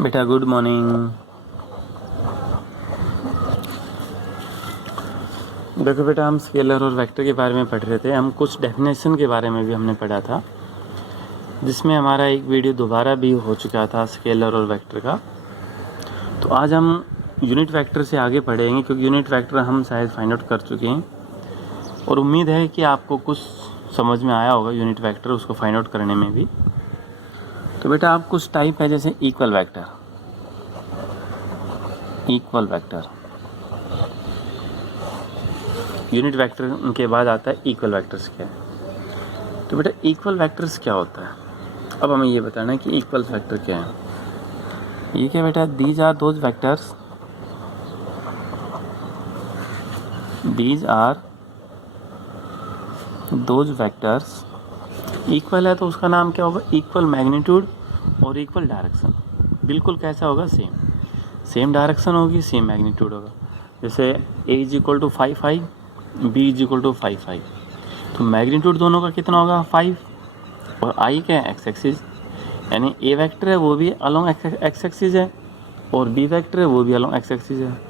बेटा good morning. देखो बेटा, हम स्केलर और वेक्टर के बारे में पढ़ रहे थे। हम कुछ डेफिनेशन के बारे में भी हमने पढ़ा था, जिसमें हमारा एक वीडियो दोबारा भी हो चुका था स्केलर और वेक्टर का। तो आज हम यूनिट वेक्टर से आगे पढ़ेंगे, क्योंकि यूनिट वेक्टर हम शायद फाइंड आउट कर चुके हैं और उम्मीद है कि आपको कुछ समझ में आया होगा यूनिट वेक्टर उसको फाइंड आउट करने में भी। तो बेटा आप कुछ टाइप है, जैसे इक्वल वेक्टर, यूनिट वेक्टर के बाद आता है इक्वल वेक्टर्स क्या है। तो बेटा इक्वल वेक्टर्स क्या होता है, अब हमें ये बताना है कि इक्वल वेक्टर क्या है। ये क्या बेटा, these are those vectors equal है। तो उसका नाम क्या होगा, इक्वल मैग्नीट्यूड और इक्वल डायरेक्शन। बिल्कुल कैसा होगा, सेम डायरेक्शन होगी, सेम मैग्नीट्यूड होगा। जैसे a is equal to 5 b is equal to 5 तो मैग्नीट्यूड दोनों का कितना होगा, 5। और i क्या है, x एक्सिस, यानी a वेक्टर है वो भी अलोंग x एक्सिस है और b वेक्टर है वो भी अलोंग x एक्सिस है।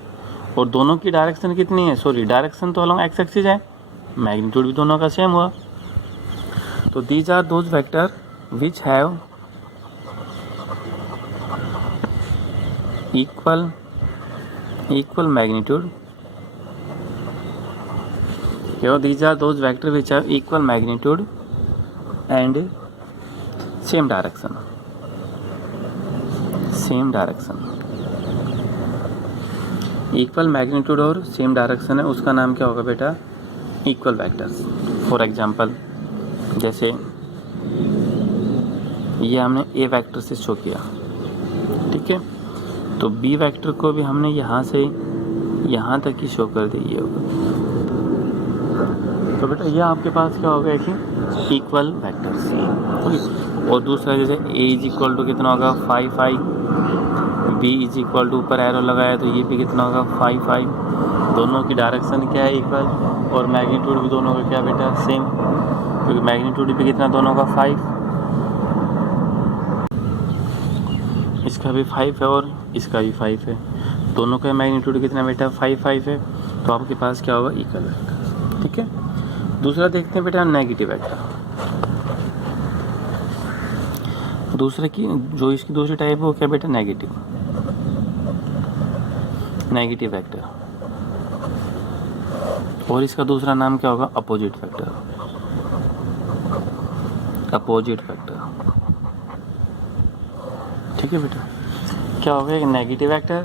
और दोनों की डायरेक्शन कितनी है, डायरेक्शन तो अलोंग x एक्सिस है, मैग्नीट्यूड भी दोनों का सेम हुआ। तो these are those vector which have equal magnitude. These are those vectors which have equal magnitude and same direction. Equal magnitude और सेम डायरेक्शन है, उसका नाम क्या होगा बेटा, इक्वल वेक्टर्स। फॉर एग्जांपल, जैसे ये हमने ए वेक्टर से शो किया, ठीक है, तो बी वेक्टर को भी हमने यहाँ से यहाँ तक ही शो कर दी, ये होगा। तो बेटा ये आपके पास क्या होगा, एक इक्वल वेक्टर्स। और दूसरा जैसे a इज इक्वल टू कितना होगा, 5 b इज इक्वल टू, ऊपर एरो लगाया तो ये भी कितना होगा, 5 दोनों की डायरेक्शन क्या है, इक्वल, और मैग्नीट्यूड भी दोनों का क्या बेटा, सेम, क्योंकि मैग्नीट्यूड भी कितना दोनों का 5, इसका भी 5 है और इसका भी 5 है, दोनों का मैग्नीट्यूड कितना बेटा, 5 है। तो आपके पास क्या होगा, इक्वल वेक्टर, ठीक है। दूसरा देखते हैं बेटा, नेगेटिव वेक्टर। दूसरे की जो इसकी दूसरी टाइप है वो क्या बेटा, नेगेटिव वेक्टर। और इसका दूसरा नाम क्या होगा, अपोजिट वेक्टर। ठीक है बेटा, क्या होगा, एक नेगेटिव वेक्टर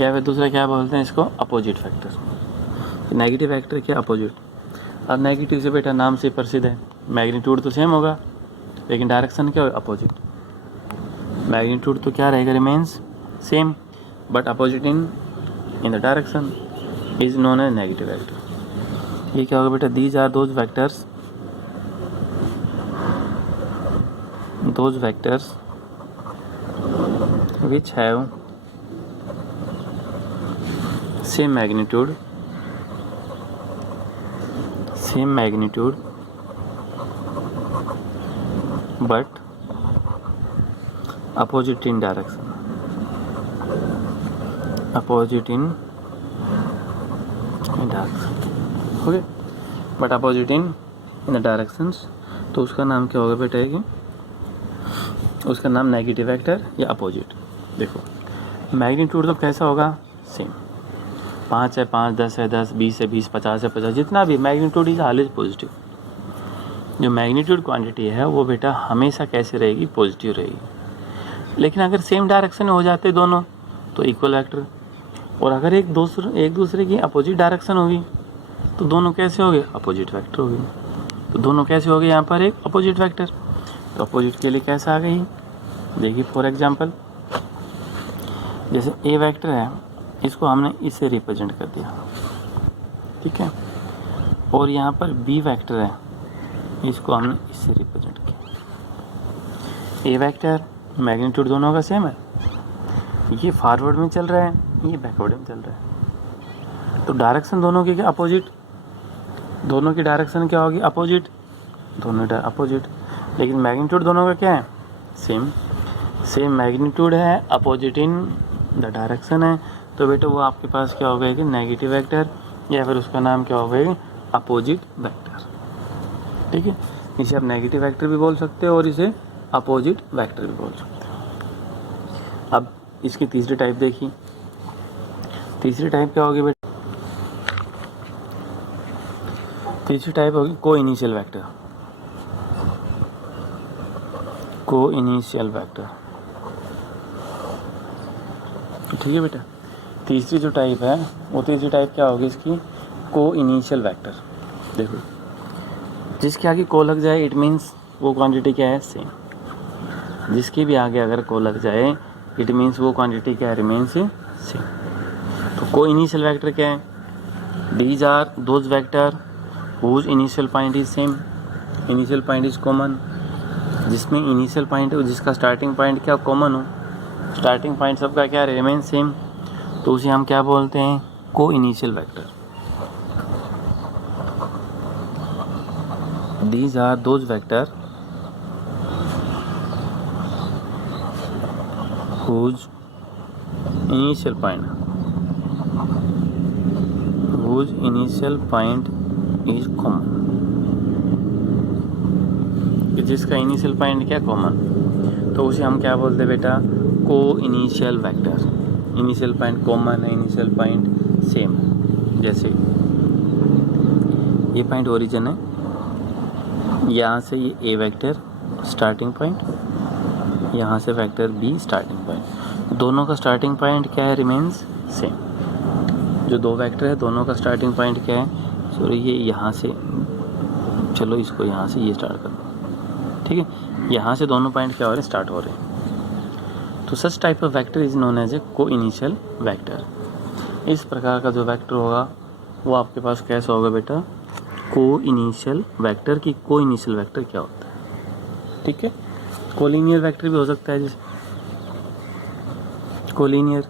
या फिर दूसरा क्या बोलते हैं इसको, अपोजिट वेक्टर। नेगेटिव वेक्टर क्या, अपोजिट। अब नेगेटिव से बेटा नाम से प्रसिद्ध है, मैग्नीट्यूड तो सेम होगा लेकिन डायरेक्शन क्या होगा, अपोजिट। मैग्नीट्यूड तो क्या रहेगा, remains same, but opposite in the direction is known as negative vector. ये क्या होगा बेटा, these are those vectors which have same magnitude but opposite in direction, okay, but opposite in the directions. तो उसका नाम क्या होगा बेटा, कि उसका नाम नेगेटिव वेक्टर या अपोजिट। देखो मैग्नीट्यूड तो कैसा होगा, सेम, 5 है 5, 10 है 10, 20 है 20, 50 है 50, जितना भी मैग्नीट्यूड इज ऑलवेज पॉजिटिव। जो मैग्नीट्यूड क्वांटिटी है वो बेटा हमेशा कैसे रहेगी, पॉजिटिव रहेगी। लेकिन अगर सेम डायरेक्शन में हो जाते दोनों तो इक्वल वेक्टर, और अगर एक दूसरे की अपोजिट डायरेक्शन होगी तो दोनों कैसे हो गए, अपोजिट वेक्टर होगी। तो दोनों कैसे हो गए यहाँ पर, एक अपोजिट वेक्टर। तो अपोजिट के लिए कैसा आ गई, देखिए फॉर एग्जांपल, जैसे ए वेक्टर है, इसको हमने इससे रिप्रेजेंट कर दिया, ठीक है, और यहाँ पर बी वेक्टर है, इसको हमने इससे रिप्रेजेंट किया। ए वेक्टर मैग्नीट्यूड दोनों का सेम है, ये फॉरवर्ड में चल रहा है, ये बैकवर्ड में चल रहा है, तो डायरेक्शन दोनों की क्या, अपोजिट। दोनों की डायरेक्शन क्या होगी, अपोजिट, दोनों अपोजिट, लेकिन मैग्नीट्यूड दोनों का क्या है, सेम। सेम मैग्नीट्यूड है, अपोजिट इन द डायरेक्शन है, तो बेटा वो आपके पास क्या हो गया कि नेगेटिव वेक्टर, या फिर उसका नाम क्या हो गया, अपोजिट वेक्टर। ठीक है, इसे आप नेगेटिव वेक्टर भी बोल सकते हो और इसे अपोजिट वेक्टर भी बोल सकते हो। अब इसकी तीसरी टाइप देखिए। तीसरी टाइप क्या होगी बेटा, तीसरी टाइप होगी को इनिशियल वेक्टर। को इनिशियल वेक्टर, ठीक है बेटा। तीसरी जो टाइप है वो तीसरी टाइप क्या होगी इसकी, को इनिशियल वेक्टर। देखो, जिसके आगे को लग जाए इट मीन्स वो क्वांटिटी क्या है, सेम। जिसके भी आगे अगर को लग जाए इट मीन्स वो क्वांटिटी क्या है, रिमेन्स सेम। तो को इनिशियल वेक्टर क्या है, these are those vector whose initial point is same, initial point is common. जिसमें इनिशियल पॉइंट, जिसका स्टार्टिंग पॉइंट क्या कॉमन हो, स्टार्टिंग पॉइंट सबका क्या रिमेन सेम, तो उसे हम क्या बोलते हैं, coinitial vector. These are those vector whose initial point is common, जिसका इनिशियल पॉइंट क्या कॉमन, तो उसे हम क्या बोलते हैं बेटा, coinitial vector. Initial point common है, इनिशियल पॉइंट सेम। जैसे ये पॉइंट ओरिजिन है, यहाँ से ये ए वेक्टर स्टार्टिंग पॉइंट, यहाँ से वेक्टर बी स्टार्टिंग पॉइंट, दोनों का स्टार्टिंग पॉइंट क्या है, रिमेन्स सेम। जो दो वेक्टर है दोनों का स्टार्टिंग पॉइंट क्या है, सॉरी ये यहाँ से, चलो इसको यहाँ से ये स्टार्ट कर दो, ठीक है। यहाँ से दोनों पॉइंट क्या हो रहे हैं, स्टार्ट हो रहे हैं। तो such type of vector is known as a coinitial vector. इस प्रकार का जो वेक्टर होगा वो आपके पास कैसा होगा बेटा, को इनिशियल वेक्टर। की को इनिशियल वेक्टर क्या होता है, ठीक है। कोलिनियर वेक्टर भी हो सकता है, जैसे कोलिनियर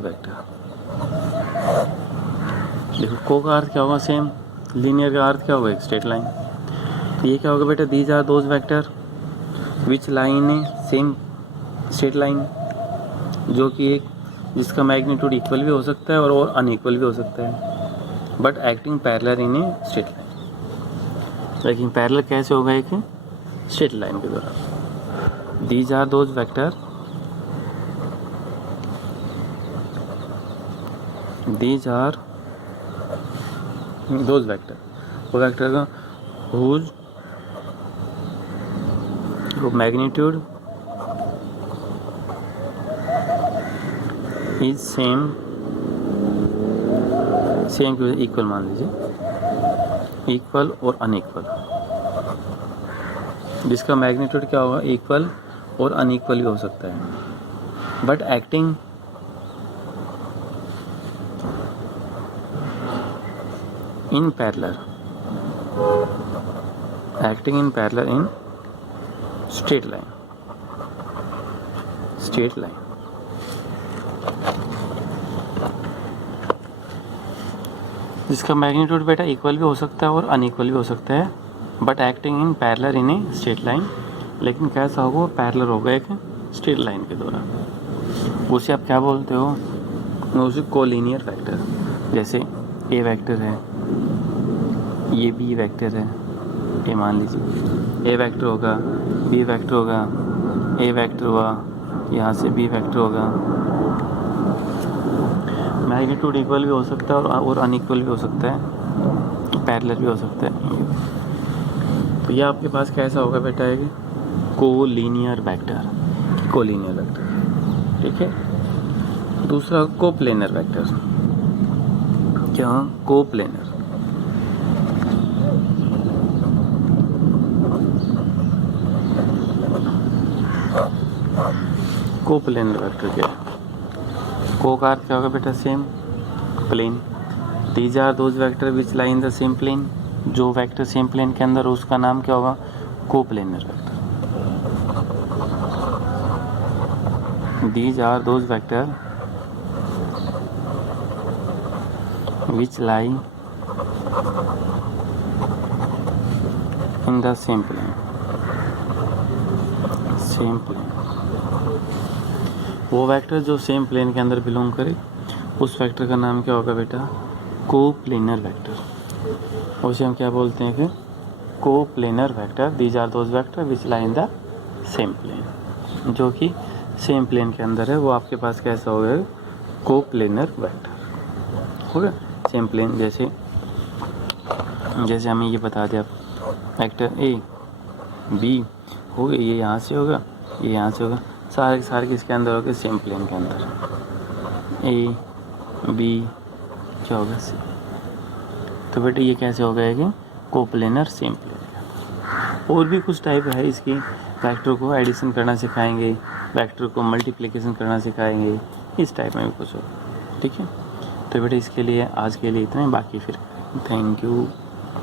वेक्टर। देखो को का अर्थ क्या होगा, सेम। लीनियर का अर्थ क्या होगा, एक स्ट्रेट लाइन। तो ये क्या होगा बेटा, these are those vector which line है सेम स्ट्रेट लाइन, जो कि एक जिसका मैग्नीट्यूड इक्वल भी हो सकता है और अनइक्वल भी हो सकता है, but acting parallel in a straight line. लेकिन पैरेलल कैसे होगा, एक स्ट्रेट लाइन के द्वारा। दीज आर दोज वेक्टर वो वेक्टर का हुज मैग्नीट्यूड इज सेम की इक्वल मान लीजिए, इक्वल और अनइक्वल। जिसका मैग्नीट्यूड क्या होगा, इक्वल और अनइक्वल भी हो सकता है, but acting in parallel in straight line. जिसका मैग्नीट्यूड बेटा इक्वल भी हो सकता है और अनइक्वल भी हो सकता है, but acting in parallel in a straight line. लेकिन कैसा होगा, पैरेलल होगा एक स्ट्रेट लाइन के द्वारा। उसे आप क्या बोलते हो, उसे कोलिनियर वेक्टर। जैसे ए वेक्टर है, ये बी वेक्टर है, ये मान लीजिए ए वेक्टर होगा, बी वेक्टर होगा, ए वेक्टर हुआ, यहाँ से बी वेक्टर होगा। मैग्नीट्यूड इक्वल भी हो सकता है और अनइक्वल भी हो सकता है, पैरेलल भी हो सकता है। तो ये आपके पास कैसा होगा बेटा, है कोलिनियर वेक्टर, ठीक है। दूसरा कोप्लेनर वेक्टर। क्या, कोप्लेनर। कोप्लेनर वेक्टर क्या है, को का अर्थ क्या होगा बेटा, same plane. These are those vector which lie in the same plane. जो वेक्टर सेम प्लेन के अंदर उसका नाम क्या होगा, coplanar vector. These are those vector which lie in the same plane. Same plane, वो वेक्टर जो सेम प्लेन के अंदर बिलोंग करे उस वेक्टर का नाम क्या होगा बेटा, कोप्लेनर वेक्टर। उसे हम क्या बोलते हैं फिर, coplanar vector. These are those vector which lie in the same plane, जो कि सेम प्लेन के अंदर है, वो आपके पास कैसा होगा, कोप्लेनर वेक्टर हो गया। सेम प्लेन जैसे हमें ये बता दिया वेक्टर ए बी हो गया, ये यहाँ से होगा, ये यहाँ से होगा, सारे सारे किसके अंदर होगा, सेम प्लेन के अंदर। ए बी क्या होगा, सी। तो बेटा ये कैसे हो गया कि कोप्लेनर सेम प्लेन के अंदर। और भी कुछ टाइप है इसकी, वेक्टर को एडिशन करना सिखाएंगे, वेक्टर को मल्टीप्लिकेशन करना सिखाएंगे, इस टाइप में भी कुछ होगा। ठीक है, तो बेटा इसके लिए आज के लिए इतना ही, बाकी फिर थैंक यू।